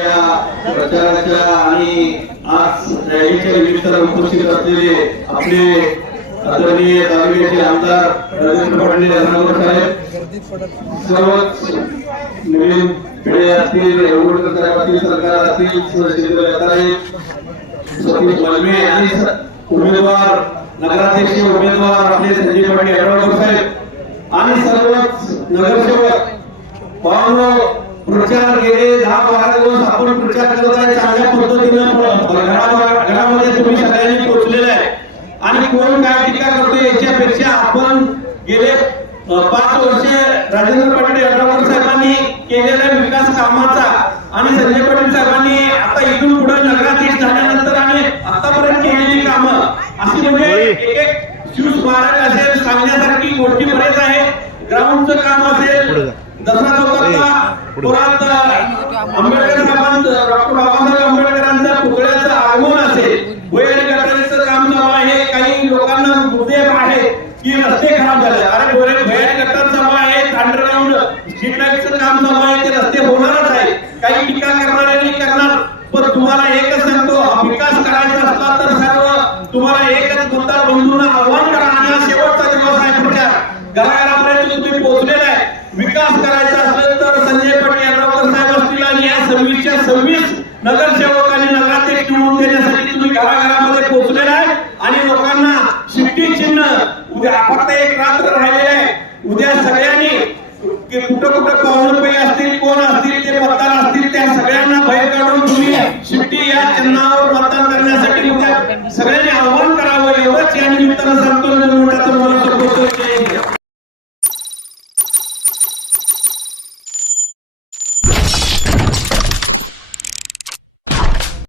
प्रचाराच्या आणि आज रॅलीच्या निमित्तानं उपस्थित असलेले आपले आदरणीय तालुक्याचे आमदार राजेंद्र पाटील यल्लापूर साहेब. सर्वच नवीन पिढे असतील येवडकर साहेब असतील सरकार असतील सतीश बलमे आणि उमेदवार नगराध्यक्ष उमेदवार आपले संजय पाटील यड्रावकर साहेब. आणि सर्वच नगरसेवक पाहुणं प्रचार गेले दहा बारा दिवस आपण प्रचार करत आहे चांगल्या पद्धतीनं घरा- घरामध्ये तुम्ही सगळ्यांनी पोहोचलेला आहे. आणि कोण काय टीका करतो याच्यापेक्षा आपण गेले पाच वर्ष राजेंद्र पाटील यड्रावकर साहेबांनी केलेल्या विकास कामाचा आणि संजय पाटील साहेबांनी आता इथून पुढे नगराधीश झाल्यानंतर आणि आतापर्यंत केलेली कामं अशी म्हणजे एक एक शिवस्मारक असेल सांगण्यासारखी गोष्टी बरेच आहे. ग्राउंडचं काम असेल दसरा चौकातला पुरात आंबेडकर डॉक्टर बाबासाहेब आंबेडकरांच्या पुतळ्याचं आगमन असेल वैर गटारीचं काम चालू आहे काही लोकांना मुद्दे आहे की रस्ते खराब झाले. अरे गोरे भैर गटार चालू आहे अंडरग्राऊंड स्ट्रीट लाईटचं काम चालू आहे ते रस्ते होणारच आहे. काही टीका करणाऱ्यांनी करणार. पण तुम्हाला एकच सांगतो विकास करायचा असला तर सर्व तुम्हाला एकच गुंतार बंधूंना आव्हान करा. आणि हा शेवटचा दिवस आहे पुढच्या. घराघरापर्यंत तुम्ही पोहोचलेला आहे. विकास करायचा असेल तर संजय पाटील यड्रावकर साहेब असतील आणि या सव्वीसच्या सव्वीस नगरसेवक आणि नगराध्यक्ष निवडून देण्यासाठी तुम्ही घराघरामध्ये पोहोचलेला आहे. आणि लोकांना शिट्टी चिन्ह उद्या फक्त एक रात्र राहिलेले आहे. उद्या सगळ्यांनी कुठं कुठं पाहुणपे असतील कोण असतील ते मतदार असतील त्या सगळ्यांना भय काढून तुम्ही शिट्टी या चिन्हावर मतदान करण्यासाठी उद्या सगळ्यांनी आव्हान करावं. एवढंच या निमित्तानं सांगतो